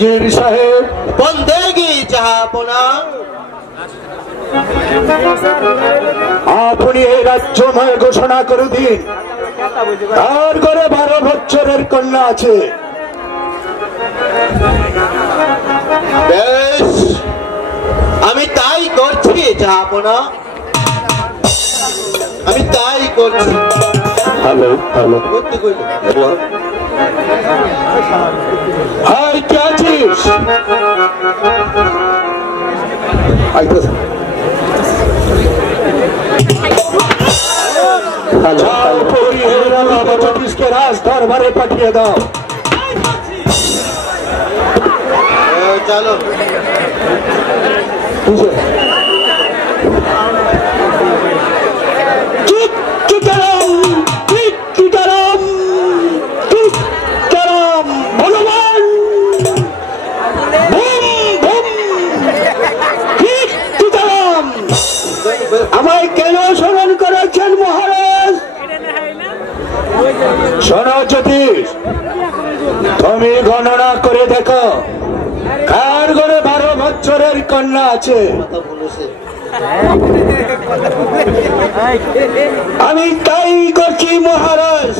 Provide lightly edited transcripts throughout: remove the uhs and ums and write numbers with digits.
উজির সাহেব বন্দেগি জাহাপনা। আপনি এই রাজ্যময় ঘোষণা করে দিন তার ঘরে 12 বছরের কন্যা আছে। বেশ, আমি তাই করছি জাহাপনা, আমি তাই করছি। হ্যালো হ্যালো, করতে কইলো আর কে আছিস? জ্যোতিষকে রাজ দরবারে পাঠিয়ে দাও। চলো। আমায় কেন স্মরণ করেছেন মহারাজ? শোনো জ্যোতিষ, তুমি গণনা করে দেখো কার ঘরে 12 বছরের কন্যা আছে। আমি তাই করছি মহারাজ,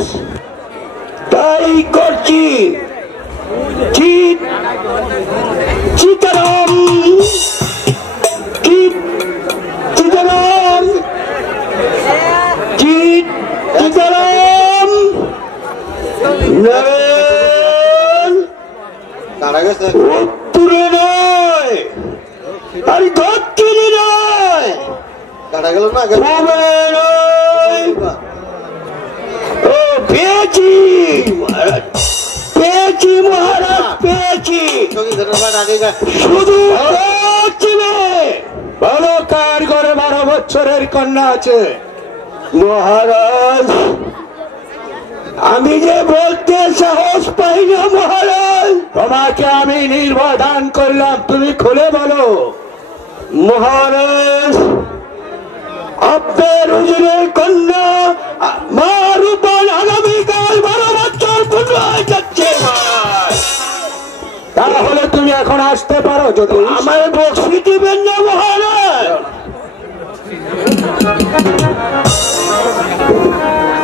তাই করছি। চিতারাম চিতারাম চিতারাম উত্তরে নয়, আর দক্ষিণে নয়, কাটা গেল না। ও পেয়েছি পেয়েছি মহারাজ, পেয়েছি। শুধু বলো কার ঘরে 12 বছরের কন্যা আছে? মহারাজ আমি যে বলতে সাহস পাই না মহারাজ। তোমাকে আমি নির্ভয় দান করলাম, তুমি খুলে বলো। মহারাজ আপনার হুজুরের কন্যা মা রূপন আগামীকাল 12 বছর পূর্ণ হয়ে যাচ্ছে। তাহলে তুমি এখন আসতে পারো, যদি আমায় বক্সি দিবেন না মহারাজ।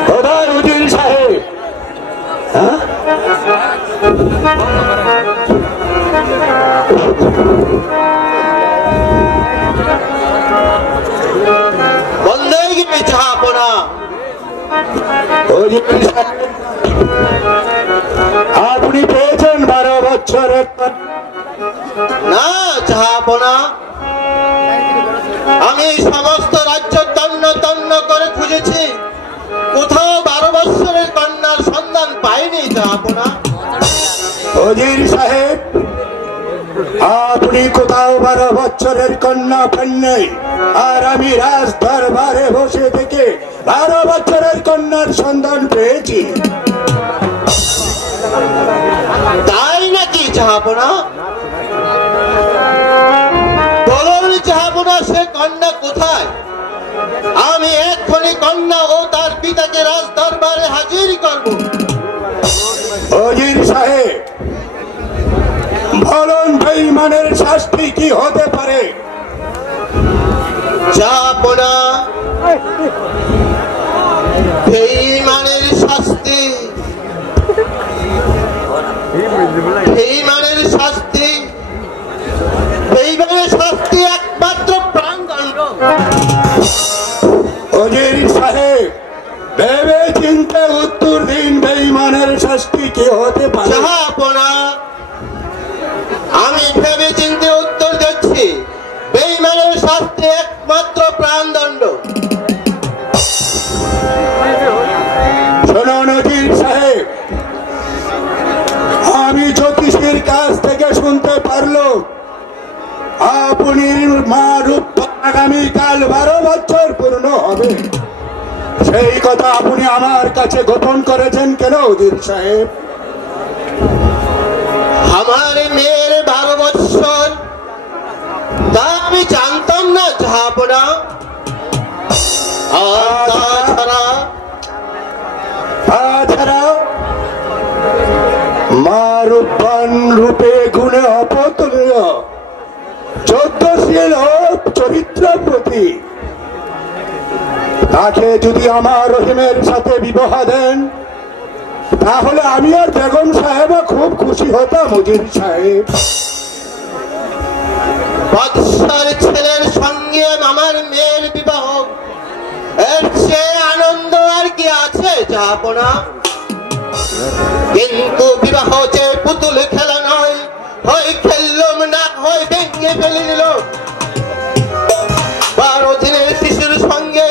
কোথায় উজির সাহেব? বন্দেগি জাহাপনা। আপনি পেয়েছেন 12 বছরের না জাহাপনা, আমি সমস্ত রাজ্য তন্ন তন্ন করে খুঁজেছি, কোথাও 12 বছরের কন্যার সন্ধান পাইনি জাহাপনা। উজির সাহেব আপনি কোথাও 12 বছরের কন্যা পান নাই, আর আমি রাজ দরবারে বসে থেকে 12 বছরের কন্যার সন্ধান পেয়েছি। তাই নাকি জাহাপনা? বলুন জাহাপনা, সে কন্যা কোথায়? আমি এক্ষুনি কন্যা ও তার পিতাকে রাজ দরবারে হাজির করব। উজির সাহেব বলুন বেঈমানের শাস্তি কি হতে পারে? জাহাপনা, বেঈমানের শাস্তি, বেঈমানের শাস্তি, বেঈমানের শাস্তি একমাত্র প্রাণদণ্ড। উজির সাহেব ভেবে চিন্তে উত্তর দিন, বেঈমানের শাস্তি কি হতে পারে? জাহাপনা, আমি ভেবে চিন্তে উত্তর দিচ্ছি, বেঈমানের শাস্তি একমাত্র প্রাণদণ্ড। শোনুন উজির সাহেব, আমি জ্যোতিষীর কাছ থেকে শুনতে পারলো আপনি মা রূপ আগামীকাল 12 বছর পূর্ণ হবে। সেই কথা আপনি আমার কাছে গোপন করেছেন কেন উজির সাহেব? আমার মেয়ের 12 বছর, তা আমি জানতাম না জাহাপনা। আর তাছাড়া মা রূপবান রূপে গুণে দানশীল ও চরিত্র প্রতি, তাকে যদি আমার রহিমের সাথে বিবাহ দেন তাহলে আমি আর বেগম সাহেব খুব খুশি হতাম উজির সাহেব। বাদশার ছেলের সঙ্গে আমার মেয়ের বিবাহ, এর চেয়ে আনন্দ আর কি আছে জাহাপনা? কিন্তু বিবাহ যে পুতুল খেলা নয়, হয় খেললাম না হয় ভেঙে ফেলে দিল। 12 দিনের শিশুর সঙ্গে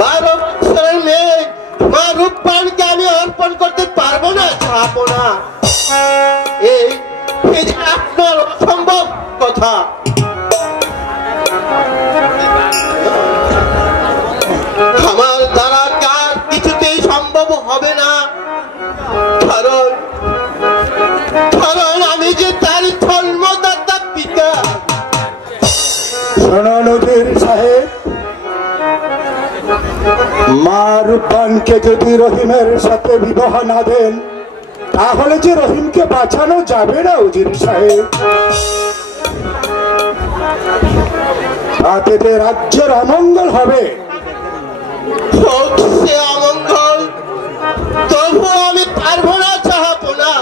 12 বছরের মেয়ে মা রূপবানকে আমি অর্পণ করতে পারবো না জাহাপনা। এই যে আপনার অসম্ভব কথা। আমার দ্বারা কার কিছুতেই সম্ভব হবে না, কারণ আমি যে তার জন্মদাতা পিতা। শোনুন উজির সাহেব, মা রূপবানকে যদি রহিমের সাথে বিবাহ না দেন তাহলে যে রহিমকে বাঁচানো যাবে না উজির সাহেব। তাতে যে রাজ্যের অমঙ্গল হবে। হোক সে অমঙ্গল, তবু আমি পারবো না জাহাপনা।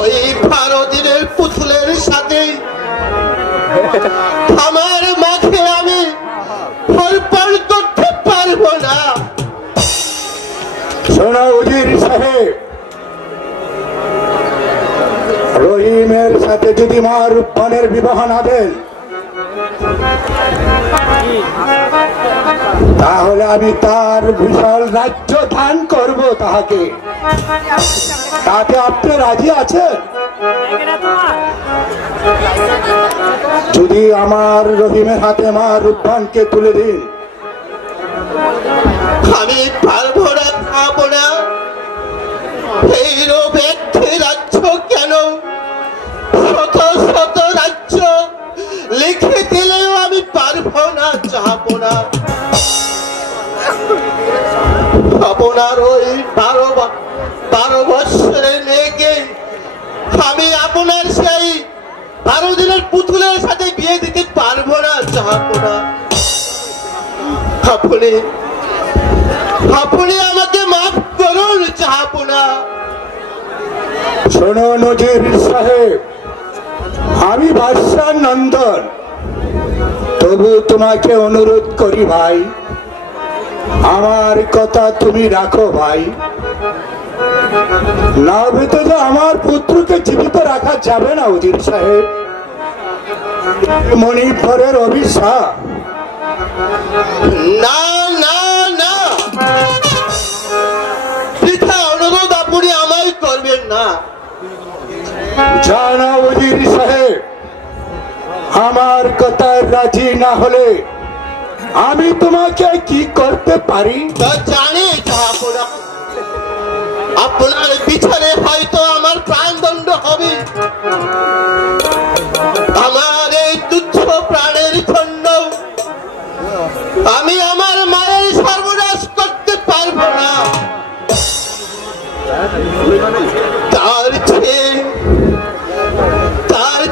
ওই 12 দিনের পুতুলের সাথে আমার মাকে আমি অর্পণ করতে পারবো না। শোনো উজির সাহেব, রহিমের সাথে যদি মা রূপবানের বিবাহ না দেন তাহলে আমি তার বিশাল রাজ্য দান করব তাহাকে। তাতে আপনি রাজি আছেন? যদি আমার রহিমের হাতে মা রূপবানকে তুলে দিন। আমি পারবো না পাবো না। এইরূপ একটি রাজ্য কেন, শত শত রাজ্য লিখে দিলেও আমি পারবো না চাহবো না। আপনার ওই 12 বৎসরের মেয়েকে আমি আপনার সেই 12 দিনের পুতুলের সাথে বিয়ে দিতে পারবো না চাহবো না। আপনি আমাকে মাফ করুন চাহবো না। শোনো নজির সাহেব, আমি বাদশাহ নন্দন, তবু তোমাকে অনুরোধ করি ভাই, আমার কথা তুমি রাখো ভাই। না ভেতো যে আমার পুত্রকে জীবিত রাখা যাবে না উজির সাহেব। মণিপুরের অভিশাপ। না না না, বৃথা অনুরোধ আপনি আমায় করবেন না। জানা উজির সাহেব, আমার কথায় রাজি না হলে আমি তোমাকে কি করতে পারি তা জানি আপনার বিচারে হয়তো আমার প্রাণদণ্ড হবে। আমার এই তুচ্ছ প্রাণের জন্য আমি আমার মায়ের সর্বনাশ করতে পারবো না। তার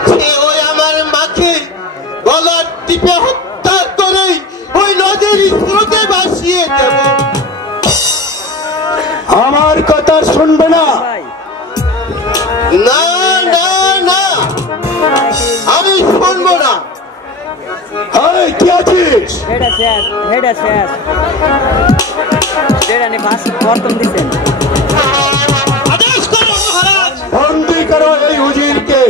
চেয়ে ওই আমার মাকে গলা টিপে হত্যা করে ওই নদীর স্রোতে ভাসিয়ে দেব। আমার কথা শুনবে না? না না না, আমি শুনবো না। কি আছিস? বন্দি করো এই উজিরকে।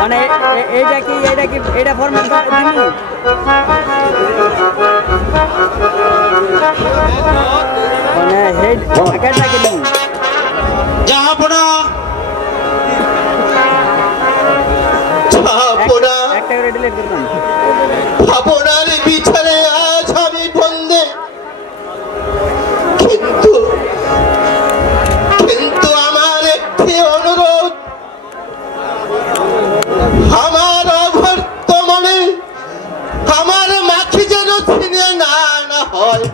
মানে এইটা কি এটা ফরম্যাট মানে হেড আকারটাকে দিন জাহাপনা একটা করে ডিলিট করবেন। আপনার বিছানে আজ আমি বন্দে, কিন্তু আমার একটি অনুরোধ, আমার অবর্তমানে আমার মাকে যেন ছিনিয়ে না হয়।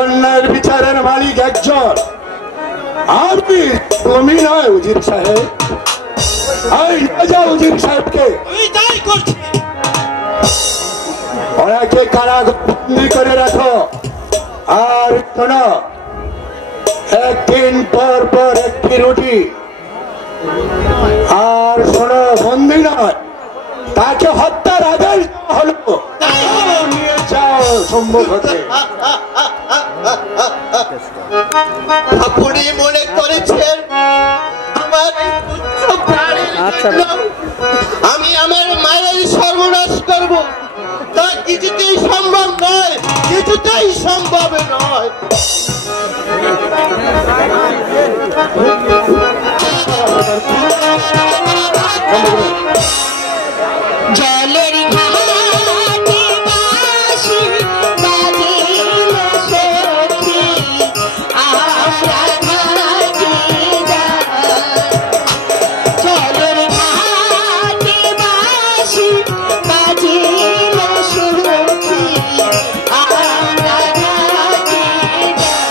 অন্যের বিচারের মালিক একজন, আমি, তুমি নয় উজির সাহেব। এই নিয়ে যাও উজির সাহেবকে। আমি তাই করছি। ওনাকে কারাবন্দি করে রাখো। আর শোনো, একদিন পর পর একটি রুটি। আর শোনো, বন্দি নয়, তাকে হত্যার আদেশ দেওয়া হলো। নিয়ে যাও সম্মুখে। আপনি মনে করেছেন আমার এই তুচ্ছ প্রাণের জন্য আমি আমার মায়ের সর্বনাশ করব? তা কিছুতেই সম্ভব নয়, কিছুতেই সম্ভব নয়। জলের ঘাটে বাঁশি বাজিল সখী, আমরা ঘাটে যাই। জলের ঘাটে বাঁশি বাজিল সখী, আমরা ঘাটে যাই।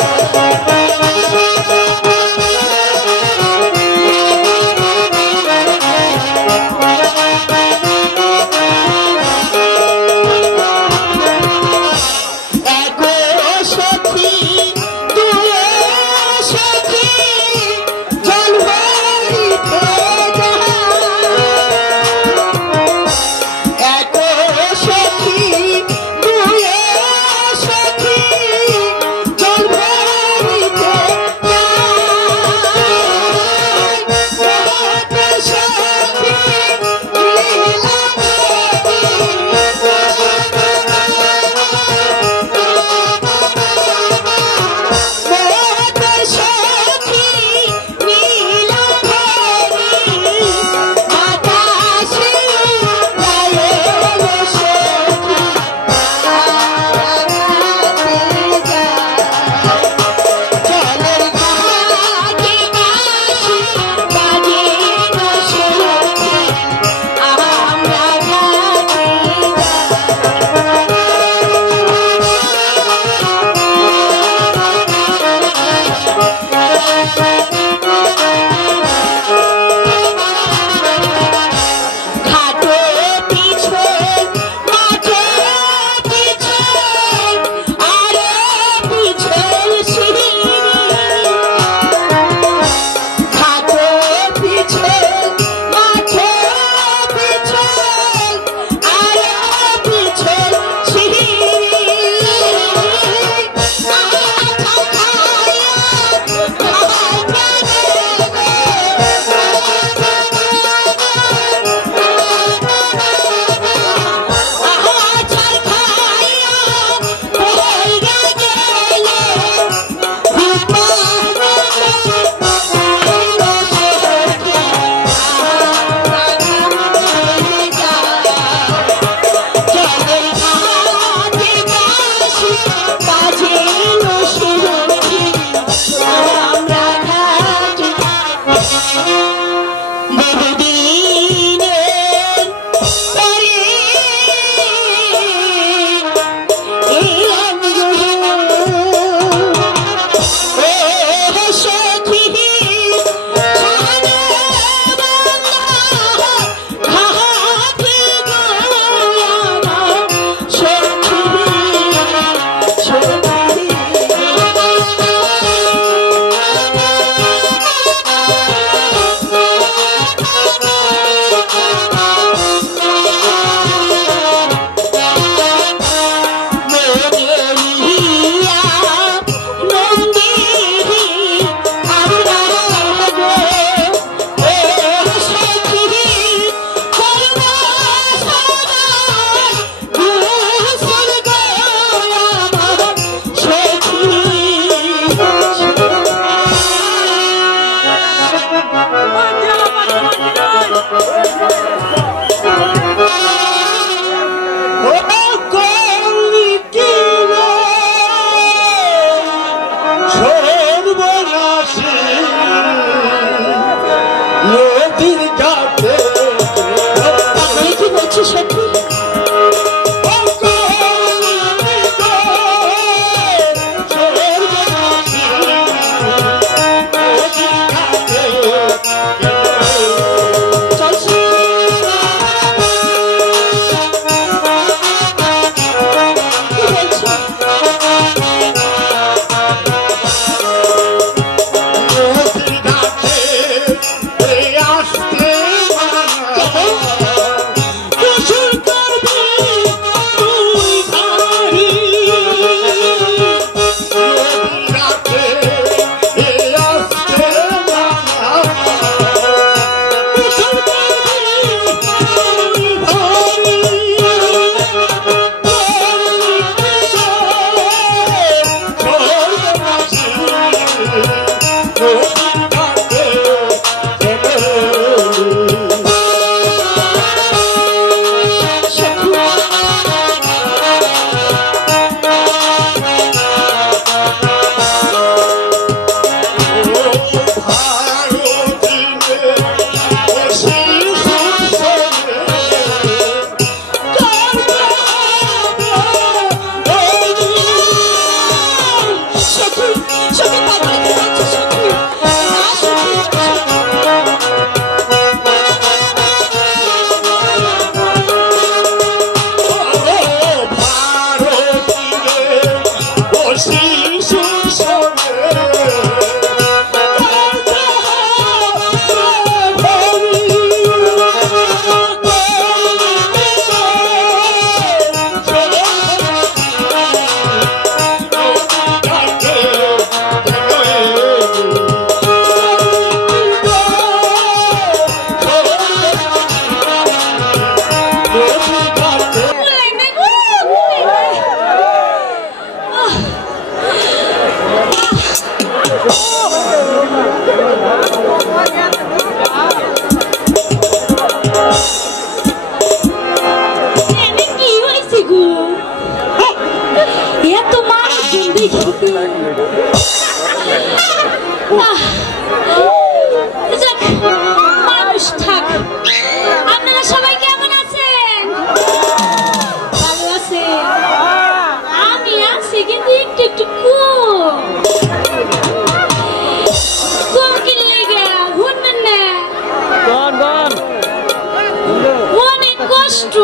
কষ্ট,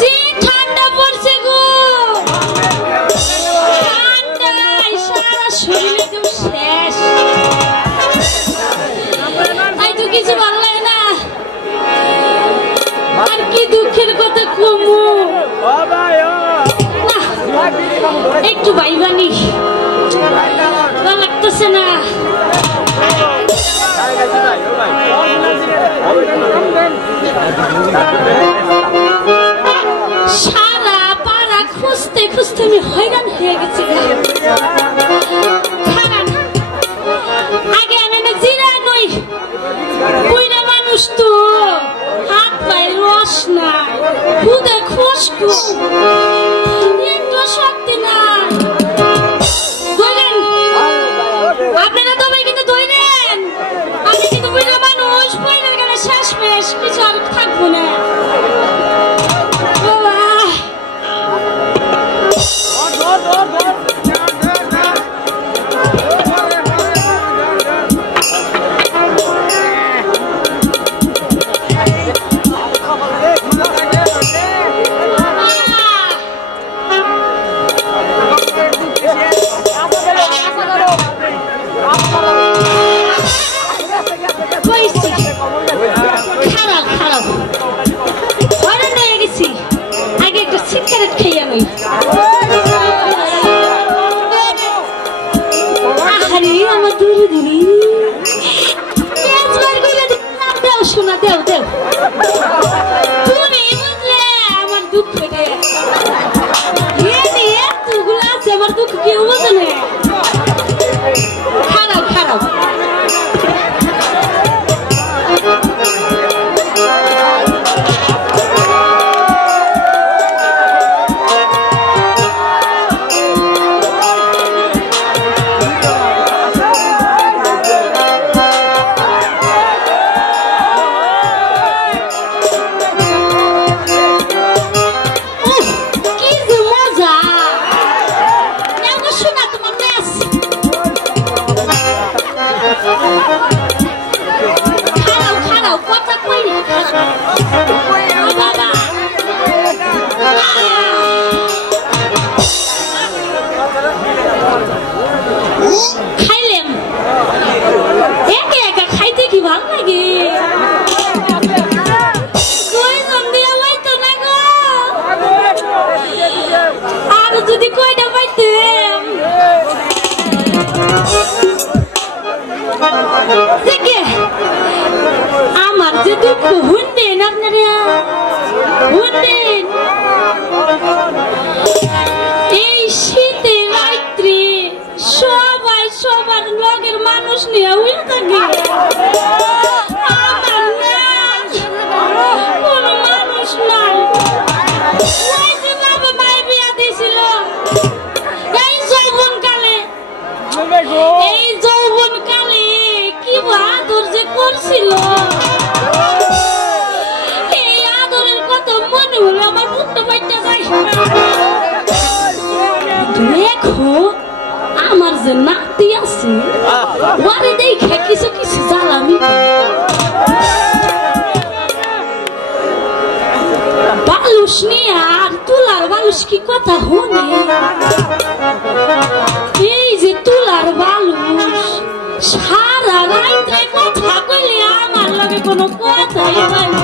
যে ঠান্ডা পড়ছে গো, ঠান্ডায় সারা শরীরে তো শেষ। তাই তো কিছু ভালো লাগে না, আর কি দুঃখের কথা কমু, একটু বাইবানি ভালো লাগতেছে না। সারা পাড়া খুঁজতে খুঁজতে আমি হয়রান হয়ে গেছি। আগে আমি না জিরা নই, বুইড়া মানুষ তো, হাত পায়ে রস না, খুদে খুশকু, একটু শক্তি না। আপনারা তবে কিন্তু ধরেন, আমি কিন্তু বুইড়া মানুষ, বুইড়ার গেলে শেষ পেশ, কিছু আর থাকবো না। শোনা দেও দেও, তুমি বুঝলে আমার দুঃখ এতগুলো আছে, আমার দুঃখ কেউ বোঝে না। খারাপ খারাপ খাইলাম, একে একা খাইতে কি ভালো লাগে, আর যদি কয়টা পাইতাম। আমার যে দুঃখ শুনবেন আপনারা, শুনবেন। এই শীতের রাত্রে সবাই সবার লগের মানুষ নিয়ে উড়ে থাকে, আমার না কোনো মানুষ নাই। বাবা মায়ের বিয়া দিয়েছিল এই যৌবন কালে, এই যৌবন কালে কি আদর যে করছিল, এই আদরের কথা মনে হলে আমার বুকটা বাইটা যায়। দেখো আমার যে নাতি আছে, ওরে দেখে কিছু কিছু জ্বালামি, বালুস নিয়ে আর তুলার বালুস কি কথা হনে, এই যে তুলার বালুস সারা রাত্রে কথা কইলে আমার লগে কোনো কথাই হয় না।